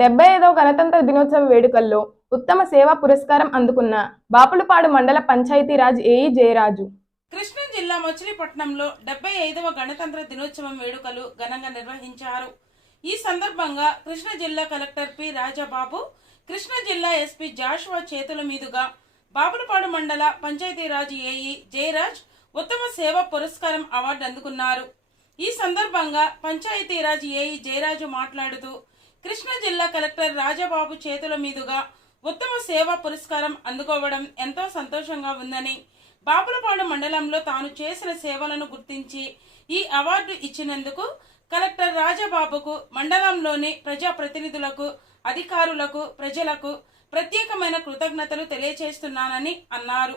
డెబ్బై ఐదవ గణతంత్ర దినోత్సవ వేడుకల్లో ఉత్తమ సేవా పురస్కారం అందుకున్న బాపులపాడు మండల పంచాయతీరాజ్ ఏఈ జయరాజు. కృష్ణా జిల్లా మచిలీపట్నంలో డెబ్బై ఐదవ గణతంత్ర దినోత్సవం వేడుకలు ఘనంగా నిర్వహించారు. ఈ సందర్భంగా కృష్ణా జిల్లా కలెక్టర్ పి రాజాబాబు కృష్ణా జిల్లా ఎస్పీ జాషువా చేతుల మీదుగా బాపులపాడు మండల పంచాయతీరాజ్ ఏఈ జయరాజ్ ఉత్తమ సేవా పురస్కారం అవార్డు అందుకున్నారు. ఈ సందర్భంగా పంచాయతీరాజ్ ఏఈ జయరాజు మాట్లాడుతూ కృష్ణా జిల్లా కలెక్టర్ రాజాబాబు చేతుల మీదుగా ఉత్తమ సేవా పురస్కారం అందుకోవడం ఎంతో సంతోషంగా ఉందని బాపులపాడు మండలంలో తాను చేసిన సేవలను గుర్తించి ఈ అవార్డు ఇచ్చినందుకు కలెక్టర్ రాజాబాబుకు మండలంలోని ప్రజాప్రతినిధులకు అధికారులకు ప్రజలకు ప్రత్యేకమైన కృతజ్ఞతలు తెలియజేస్తున్నానని అన్నారు.